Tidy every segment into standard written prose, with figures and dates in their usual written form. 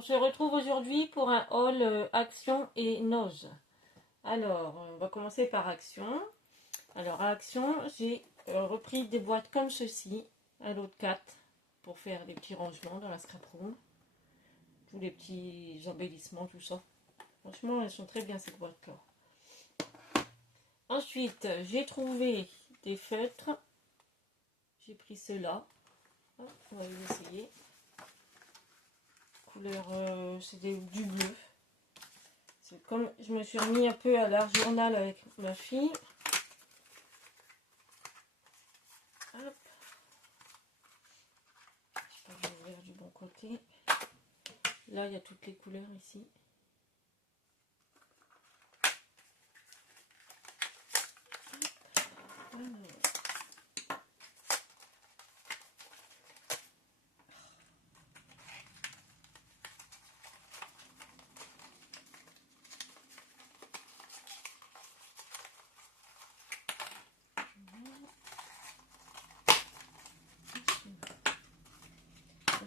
On se retrouve aujourd'hui pour un haul Action et Nose. Alors, on va commencer par Action. Alors, à Action, j'ai repris des boîtes comme ceci, à l'autre 4, pour faire des petits rangements dans la scrap room. Tous les petits embellissements, tout ça. Franchement, elles sont très bien ces boîtes-là. Ensuite, j'ai trouvé des feutres. J'ai pris ceux-là. On va les essayer. Couleur, c'est du bleu. C'est comme je me suis remis un peu à l'art journal avec ma fille. Hop. Je vais ouvrir du bon côté. Là, il y a toutes les couleurs ici.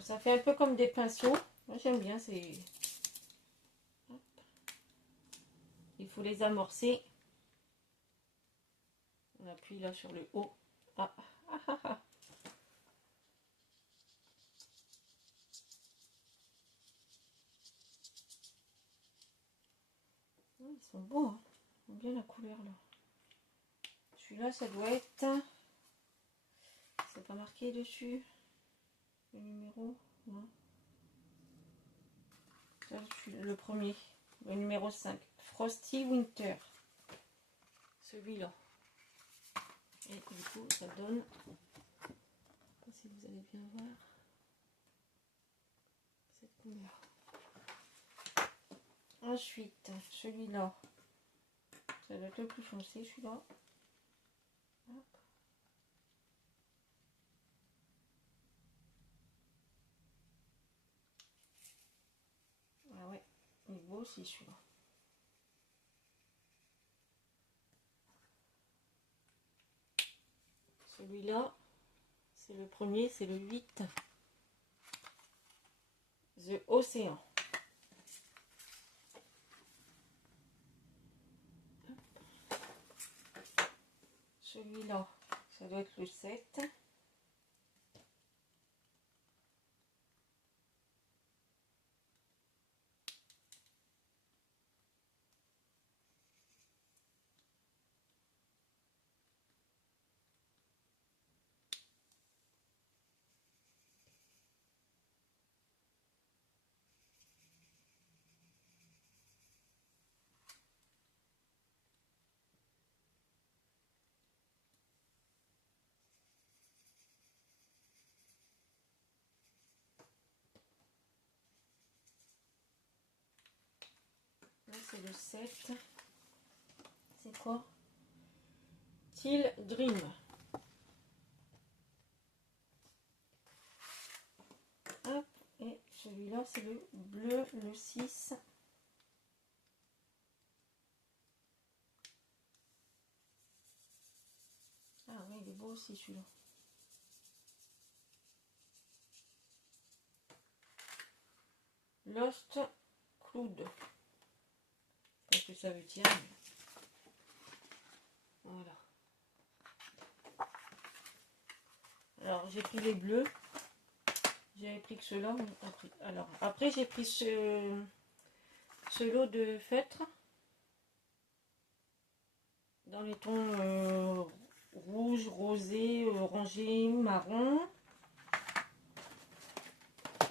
Ça fait un peu comme des pinceaux. Moi j'aime bien, c'est... Il faut les amorcer. On appuie là sur le haut. Ah, ah, ah, ah. Ils sont beaux, hein. J'aime bien la couleur là. Celui-là, ça doit être... C'est pas marqué dessus. Le numéro, non. Ça, le premier, le numéro 5. Frosty Winter. Celui-là. Et du coup, ça donne... Je sais pas si vous allez bien voir cette couleur. Ensuite, celui-là. Ça doit être le plus foncé, celui-là. Ah ouais, il est beau aussi celui-là. Celui-là, c'est le premier, c'est le 8. The Océan. Celui-là, ça doit être le 7. Là, c'est le 7. C'est quoi? Teal Dream. Hop, et celui-là, c'est le bleu, le 6. Ah oui, il est beau aussi celui-là. Lost Cloud. Je sais pas ce que ça veut dire. Voilà. Alors, j'ai pris les bleus. J'avais pris que ceux-là. Alors, après, j'ai pris ce lot de feutres. Dans les tons rouge, rosé, orangé, marron.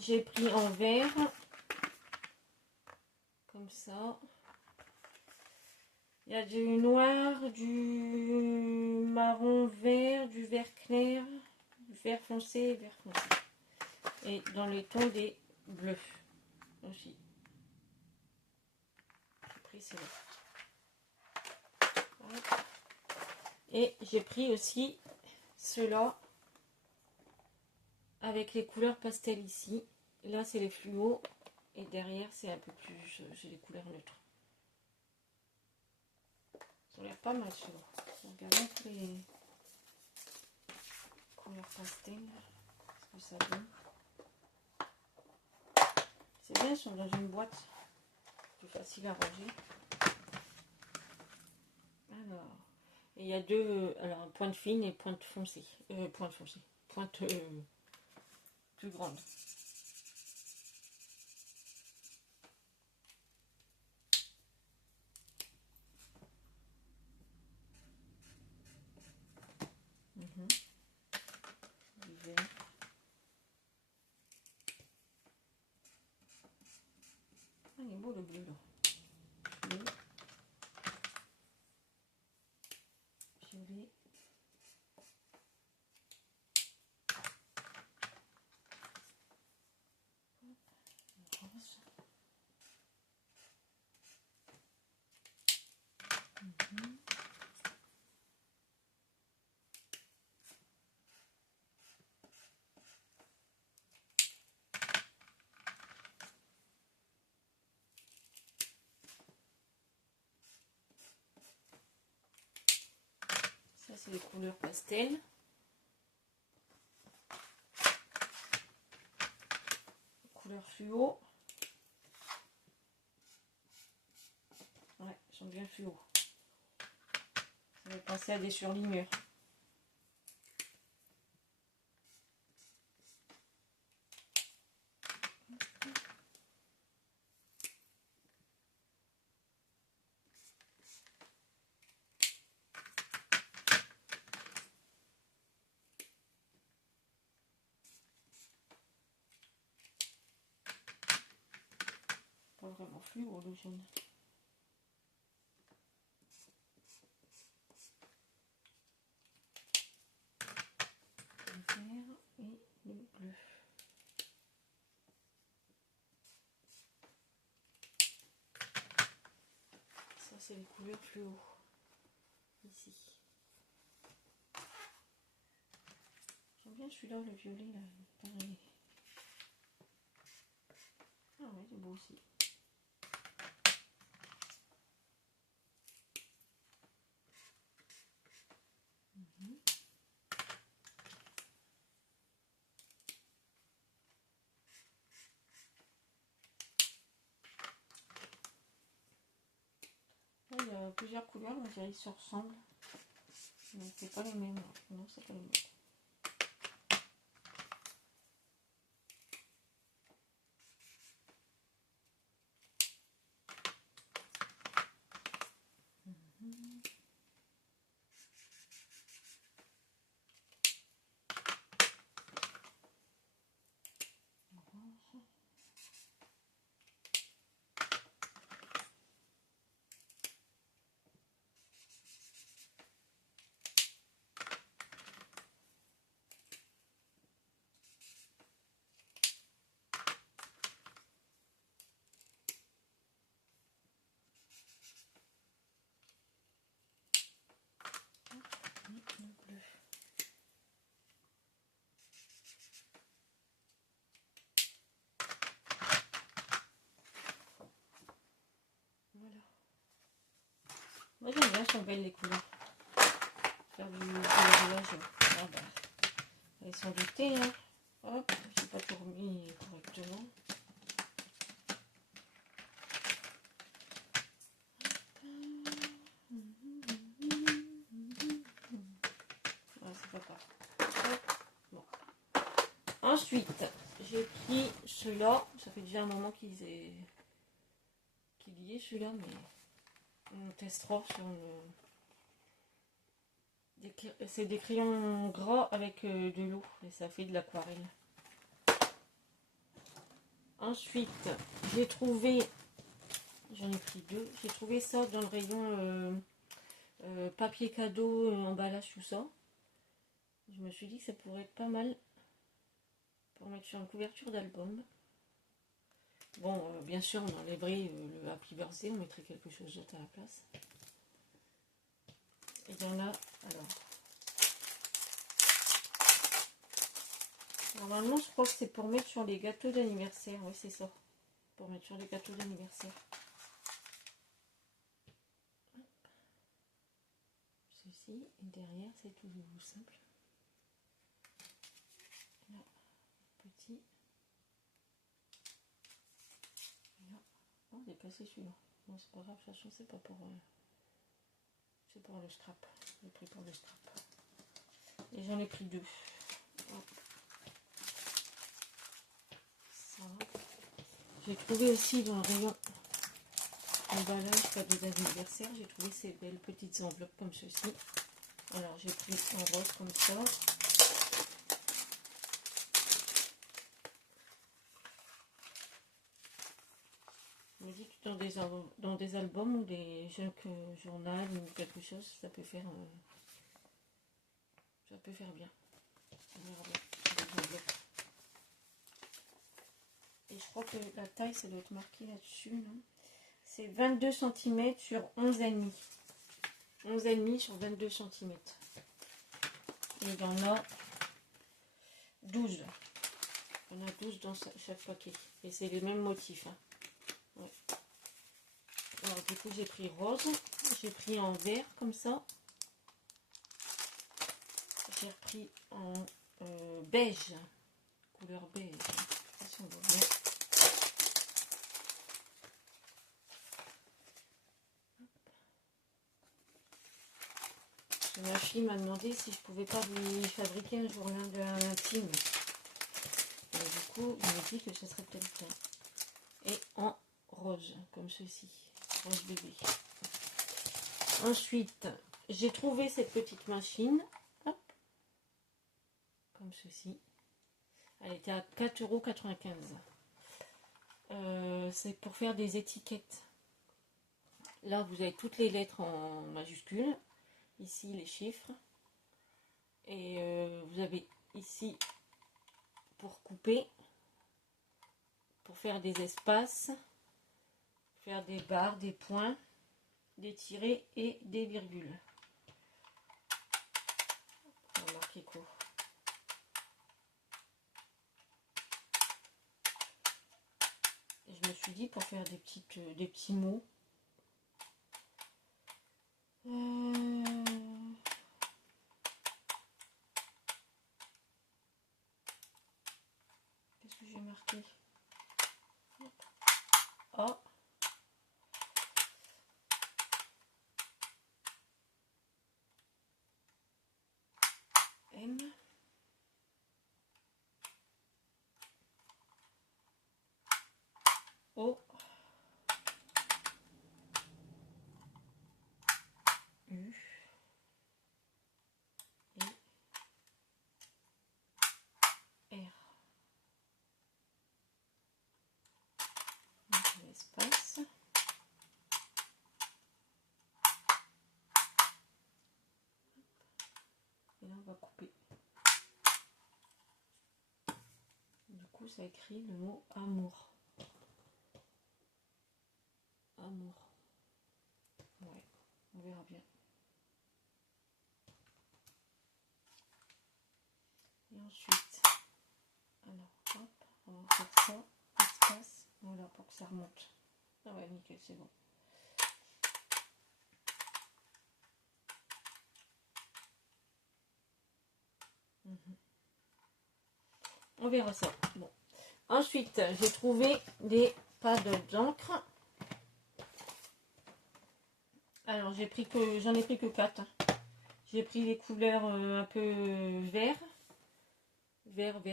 J'ai pris en vert. Comme ça. Il y a du noir, du marron vert, du vert clair, du vert foncé et vert foncé. Et dans les tons des bleus aussi. J'ai pris ceux-là. Et j'ai pris aussi ceux-là avec les couleurs pastel ici. Là, c'est les fluos. Et derrière, c'est un peu plus... J'ai les couleurs neutres. Ça a l'air pas mal, ceux-là. Regardez les couleurs pastel. Ce que ça donne. C'est bien, ils sont dans une boîte. Plus facile à ranger. Alors, et il y a deux, alors pointe fine et pointe foncée. Pointe foncée. Pointe plus grande. Du vert. Ah, il est beau le bleu là. Bleu. Violet. Rose. Ça, c'est les couleurs pastel. Couleur fluo. Ouais, ils sont bien fluo. Ça va passer à des surligneurs. Pas vraiment fluo le jaune. Le vert et le bleu. Ça, c'est les couleurs fluo. Ici. J'aime bien celui-là, le violet, là. Pareil. Ah ouais, c'est beau aussi. Là, il y a plusieurs couleurs, on dirait qu'ils se ressemblent. Mais c'est pas les mêmes. Non, c'est pas les mêmes. Le bleu. Voilà. Moi j'aime bien, sont belles les couleurs. Faire du coloriage. Ah bah, elles sont du thé, hein. Hop, j'ai pas tout remis correctement. Ah, c'est pas grave. Bon. Ensuite, j'ai pris ceux-là. Ça fait déjà un moment qu'il y est celui-là, mais on testera sur c'est des crayons gras avec de l'eau et ça fait de l'aquarelle. Ensuite, j'ai trouvé, j'en ai pris deux, j'ai trouvé ça dans le rayon papier cadeau, emballage, tout ça. Je me suis dit que ça pourrait être pas mal pour mettre sur une couverture d'album. Bon, bien sûr, on enlèverait le Happy Birthday, on mettrait quelque chose d'autre à la place. Et il y en a, alors. Normalement, je crois que c'est pour mettre sur les gâteaux d'anniversaire. Oui, c'est ça. Pour mettre sur les gâteaux d'anniversaire. Ceci, et derrière, c'est tout simple. Là, petit. il est cassé celui-là. Non, c'est pas grave, de toute façon, c'est pas pour... c'est pour le scrap. J'ai pris pour le scrap. Et j'en ai pris 2. Hop. Ça. J'ai trouvé aussi dans le rayon emballage, cadeau d'anniversaire, j'ai trouvé ces belles petites enveloppes comme ceci. Alors j'ai pris en rose comme ça. Je me dis que dans des albums ou des junk journal ou quelque chose, ça peut faire bien. On verra bien. Les enveloppes. Et je crois que la taille, ça doit être marqué là-dessus, non? C'est 22 cm sur 11,5. 11,5 sur 22 cm. Et il y en a 12. Il y en a 12 dans chaque paquet. Et c'est les mêmes motifs. Hein. Ouais. Alors du coup, j'ai pris rose. J'ai pris en vert comme ça. J'ai repris en beige. Couleur beige. Je sais pas si on voit bien. Ma fille m'a demandé si je pouvais pas lui fabriquer un journal intime. Et du coup, il m'a dit que ce serait peut-être bien. Et en rose, comme ceci. Rose bébé. Ensuite, j'ai trouvé cette petite machine. Hop. Comme ceci. Elle était à 4,95 €. C'est pour faire des étiquettes. Là, vous avez toutes les lettres en majuscules. Ici, les chiffres. Et vous avez ici pour couper, pour faire des espaces, faire des barres, des points, des tirets et des virgules. On va marquer quoi? Et je me suis dit pour faire des petits mots. Qu'est-ce que j'ai marqué? A. M. O. U. Et R. Donc l'espace. Et là on va couper. Du coup ça écrit le mot amour. Amour. Ouais, on verra bien. Et ensuite, alors hop, on va faire ça, espace, voilà pour que ça remonte. Ah ouais, nickel, c'est bon. On verra ça. Bon. Ensuite, j'ai trouvé des pads d'encre. Alors, j'en ai pris que 4. J'ai pris les couleurs un peu vert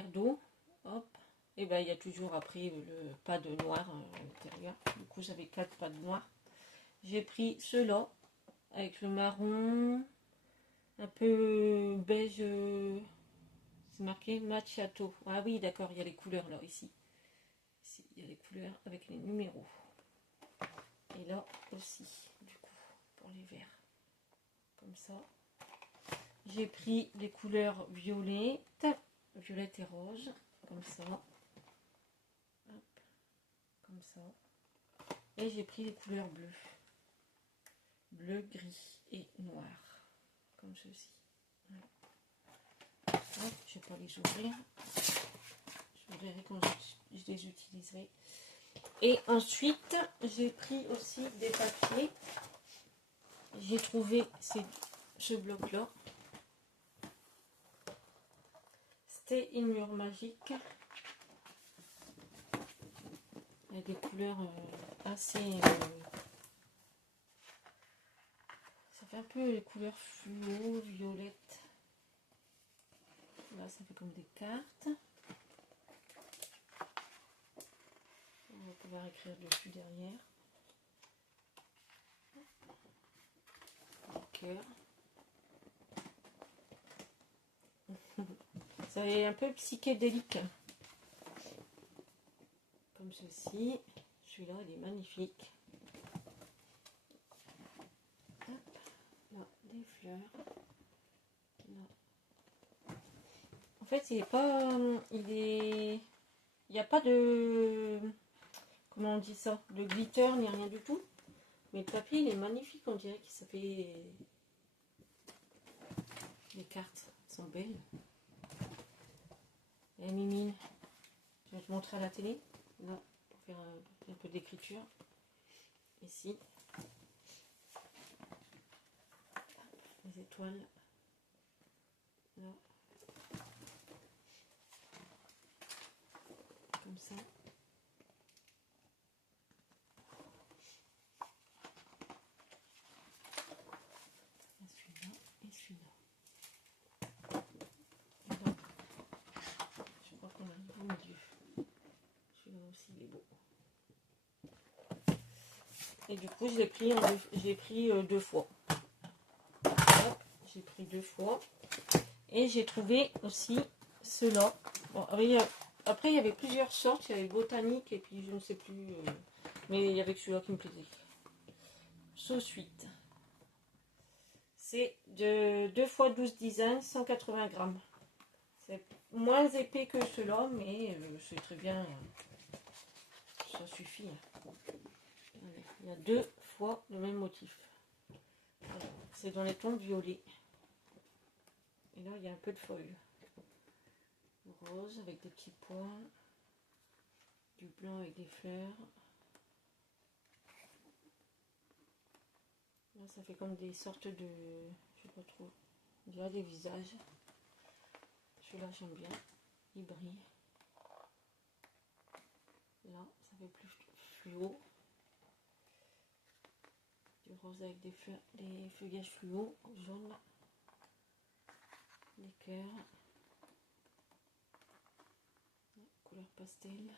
d'eau. Hop. Et ben, il y a toujours après le pad noir à l'intérieur. Du coup, j'avais 4 pads noirs. J'ai pris ceux-là avec le marron, un peu beige. C'est marqué macchiato. Ah oui, d'accord, il y a les couleurs là, ici. Ici, il y a les couleurs avec les numéros. Et là aussi, du coup, pour les verts. Comme ça. J'ai pris les couleurs violettes et rose. Comme ça. Hop, comme ça. Et j'ai pris les couleurs bleues. Bleu, gris et noir. Comme ceci. Voilà. Hop, je ne vais pas les ouvrir. Je verrai quand je les utiliserai. Et ensuite, j'ai pris aussi des papiers. J'ai trouvé ce bloc-là. C'était une mur magique. Avec avec des couleurs assez... ça fait un peu les couleurs fluo, violette. Là, ça fait comme des cartes. On va pouvoir écrire dessus derrière. Des cœurs. Ça est un peu psychédélique. Comme ceci. Celui-là, il est magnifique. Hop. Là, des fleurs. Là. En fait, il est pas... Il n'y a pas de... Comment on dit ça? De glitter, ni rien du tout. Mais le papier, il est magnifique. On dirait que ça fait... Les cartes sont belles. Et mimine. Je vais te montrer à la télé. Là, pour faire un peu d'écriture. Ici. Les étoiles. Là. Comme ça. Et celui-là. Et celui-là. Je crois qu'on arrive au milieu. Celui-là aussi, il est beau. Et du coup, je l'ai pris, deux fois. J'ai pris deux fois. Et j'ai trouvé aussi ceux-là. Bon, après, il y avait plusieurs sortes. Il y avait botanique et puis je ne sais plus. Mais il y avait que celui-là qui me plaisait. So Sweet. C'est de 2 x 12 designs, 180 grammes. C'est moins épais que ceux-là, mais c'est très bien. Ça suffit. Il y a 2 fois le même motif. C'est dans les tons violets. Et là, il y a un peu de feuilles. Rose avec des petits points. Du blanc avec des fleurs. Là, ça fait comme des sortes de... Je sais pas trop. On dirait des visages. Celui-là, j'aime bien. Il brille. Là, ça fait plus fluo. Du rose avec des fleurs, des feuillages fluo, jaune. Les cœurs. Couleur pastel.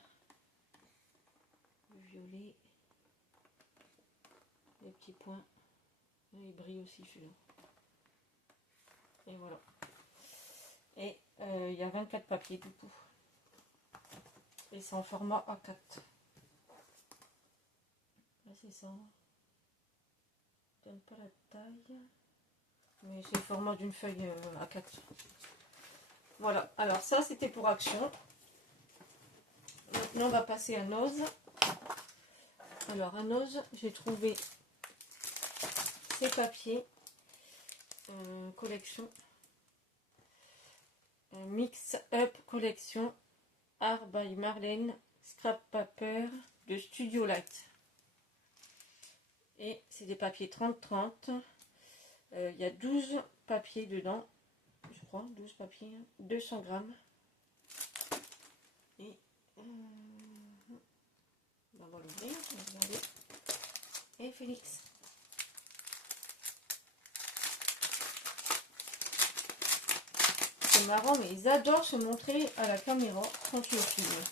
Le violet. Les petits points. Là, il brille aussi celui-là. Et voilà. Et il y a 24 papiers du coup. Et c'est en format A4. Là, c'est ça. Je ne donne pas la taille. Mais c'est le format d'une feuille A4. Voilà. Alors ça, c'était pour Action. Maintenant, on va passer à Nose. Alors, à Nose, j'ai trouvé ces papiers. Collection. Mix Up Collection. Art by Marlène. Scrap Paper de Studio Light. Et c'est des papiers 30-30. Il y a 12 papiers dedans. Je crois, 12 papiers. 200 grammes. Et on va l'ouvrir. Et Félix. C'est marrant, mais ils adorent se montrer à la caméra quand tu le filmes.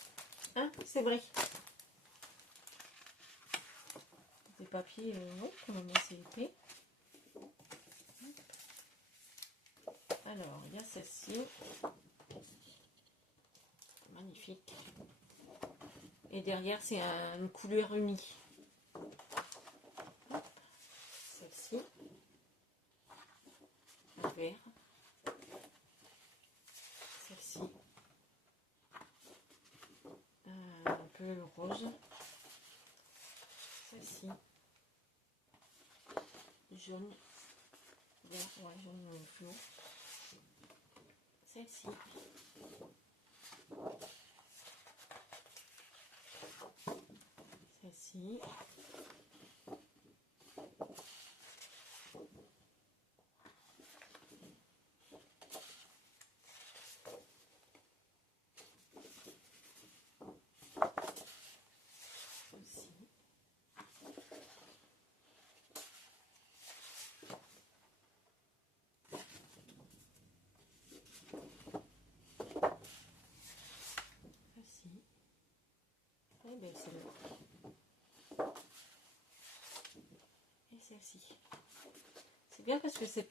Hein, c'est vrai. Des papiers, quand même assez épais. Alors, il y a celle-ci. Magnifique. Et derrière, c'est une couleur unie. Celle-ci. Le vert. Celle-ci. Un peu le rose. Celle-ci. Jaune. Vert, ouais, jaune fluo. Celle-ci. Celle-ci. ben c'est le... Et celle-ci. C'est bien parce que c'est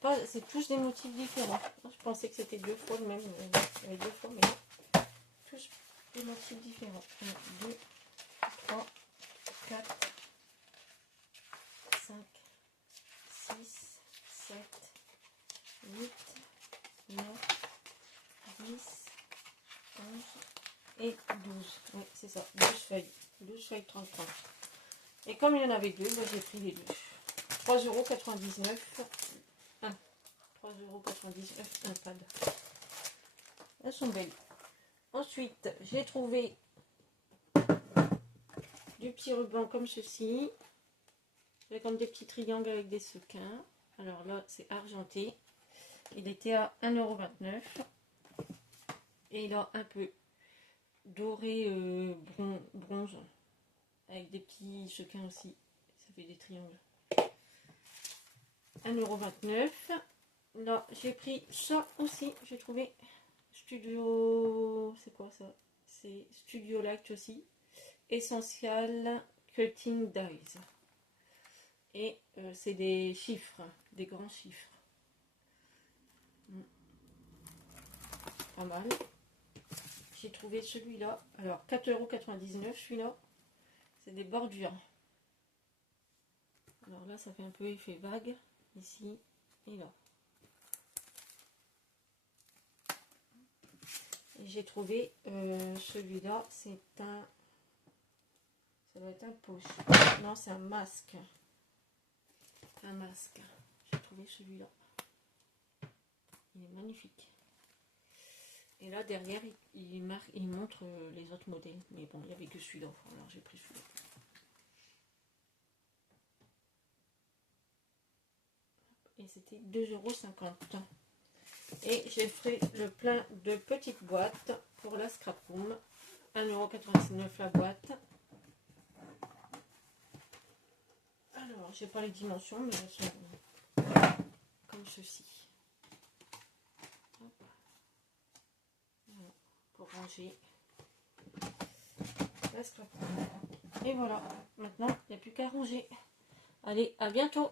tous des motifs différents. Je pensais que c'était 2 fois le même. Il y avait 2 fois, mais non. Tous des motifs différents. 1, 2, 3, 4, 5, 6, 7, 8, 9, 10, 11 et 12. Oui, c'est ça. 12 feuilles. 12 feuilles 33. Et comme il y en avait 2, moi j'ai pris les 2. 3,99 €. 3,99 € un pad. Elles sont belles. Ensuite, j'ai trouvé du petit ruban comme ceci. C'est comme des petits triangles avec des sequins. Alors là, c'est argenté. Il était à 1,29 €. Et il a un peu doré bronze. Avec des petits sequins aussi. Ça fait des triangles. 1,29 €. Là, j'ai pris ça aussi. J'ai trouvé Studio... C'est quoi ça? C'est Studio Light aussi. Essential Cutting Dies. Et c'est des chiffres. Des grands chiffres. Pas mal. J'ai trouvé celui-là. Alors, 4,99 € celui-là. C'est des bordures. Alors là, ça fait un peu effet vague. Ici et là. Et j'ai trouvé celui-là. C'est un... Ça doit être un poche. Non, c'est un masque. Un masque. J'ai trouvé celui-là. Il est magnifique. Et là, derrière, il montre les autres modèles. Mais bon, il n'y avait que celui-là. Alors, j'ai pris celui-là. Et c'était 2,50 €. Et j'ai fait le plein de petites boîtes pour la scrap room. 1,99 € la boîte. Alors, j'ai pas les dimensions, mais elles sont comme ceci. Hop. Voilà, pour ranger la scrap room. Et voilà, maintenant, il n'y a plus qu'à ranger. Allez, à bientôt!